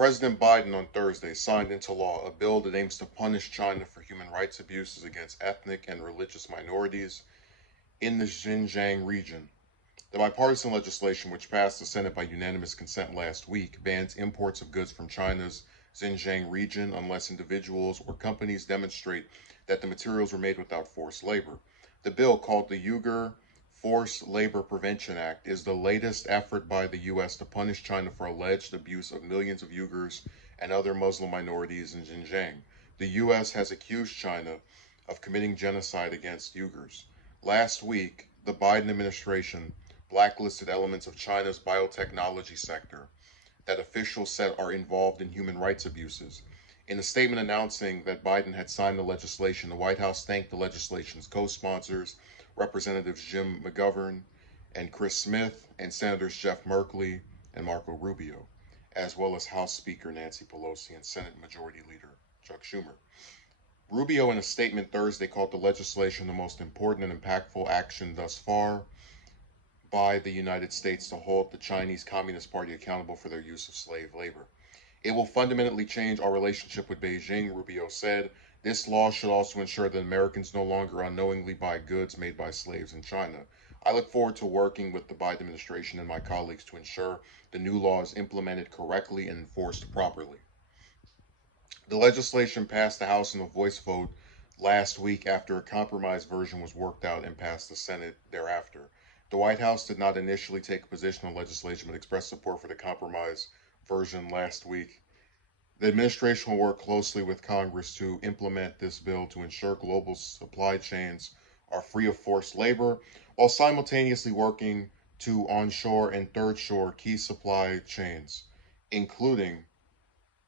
President Biden on Thursday signed into law a bill that aims to punish China for human rights abuses against ethnic and religious minorities in the Xinjiang region. The bipartisan legislation, which passed the Senate by unanimous consent last week, bans imports of goods from China's Xinjiang region unless individuals or companies demonstrate that the materials were made without forced labor. The bill, called the Uyghur Forced Labor Prevention Act, is the latest effort by the U.S. to punish China for alleged abuse of millions of Uyghurs and other Muslim minorities in Xinjiang. The U.S. has accused China of committing genocide against Uyghurs. Last week, the Biden administration blacklisted elements of China's biotechnology sector that officials said are involved in human rights abuses. In a statement announcing that Biden had signed the legislation, the White House thanked the legislation's co-sponsors, Representatives Jim McGovern and Chris Smith, and Senators Jeff Merkley and Marco Rubio, as well as House Speaker Nancy Pelosi and Senate Majority Leader Chuck Schumer. Rubio, in a statement Thursday, called the legislation the most important and impactful action thus far by the United States to hold the Chinese Communist Party accountable for their use of slave labor. It will fundamentally change our relationship with Beijing, Rubio said. This law should also ensure that Americans no longer unknowingly buy goods made by slaves in China. I look forward to working with the Biden administration and my colleagues to ensure the new law is implemented correctly and enforced properly. The legislation passed the House in a voice vote last week after a compromise version was worked out and passed the Senate thereafter. The White House did not initially take a position on legislation but expressed support for the compromise version last week. The administration will work closely with Congress to implement this bill to ensure global supply chains are free of forced labor, while simultaneously working to onshore and third shore key supply chains, including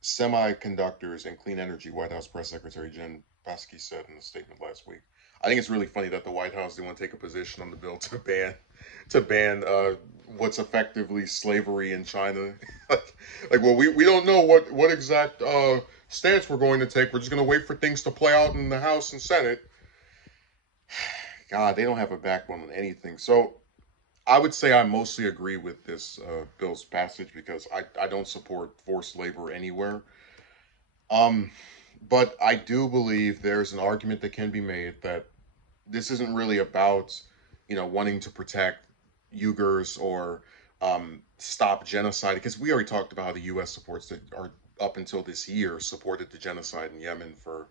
semiconductors and clean energy, White House Press Secretary Jen Psaki said in a statement last week. I think it's really funny that the White House didn't want to take a position on the bill to ban what's effectively slavery in China. Well, we don't know what exact stance we're going to take. We're just going to wait for things to play out in the House and Senate. God, they don't have a backbone on anything. So I would say I mostly agree with this bill's passage because I don't support forced labor anywhere. But I do believe there's an argument that can be made that this isn't really about, wanting to protect Uyghurs or stop genocide, because we already talked about how the U.S. supports that are up until this year supported the genocide in Yemen for,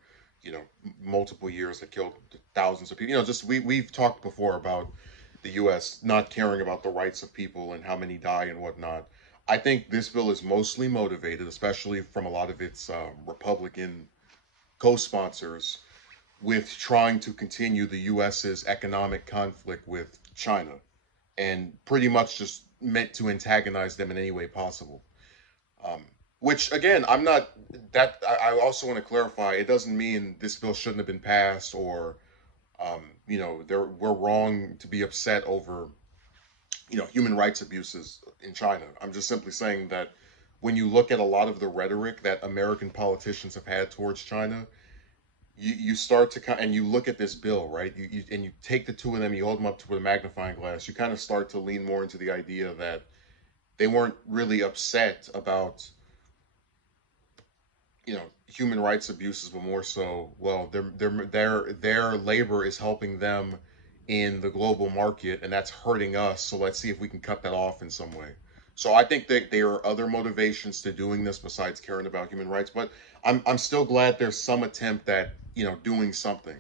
multiple years that killed thousands of people. We've talked before about the U.S. not caring about the rights of people and how many die and whatnot. I think this bill is mostly motivated, especially from a lot of its Republican co-sponsors, with trying to continue the U.S.'s economic conflict with China, and pretty much just meant to antagonize them in any way possible. Which, again, I also want to clarify, it doesn't mean this bill shouldn't have been passed or, we're wrong to be upset over, human rights abuses in China. I'm just simply saying that when you look at a lot of the rhetoric that American politicians have had towards China, you start to, and you look at this bill, right? And you take the two of them, you hold them up to a magnifying glass. You kind of start to lean more into the idea that they weren't really upset about, human rights abuses, but more so, well, their labor is helping them in the global market, and that's hurting us. So let's see if we can cut that off in some way. So I think that there are other motivations to doing this besides caring about human rights, but I'm still glad there's some attempt at, doing something.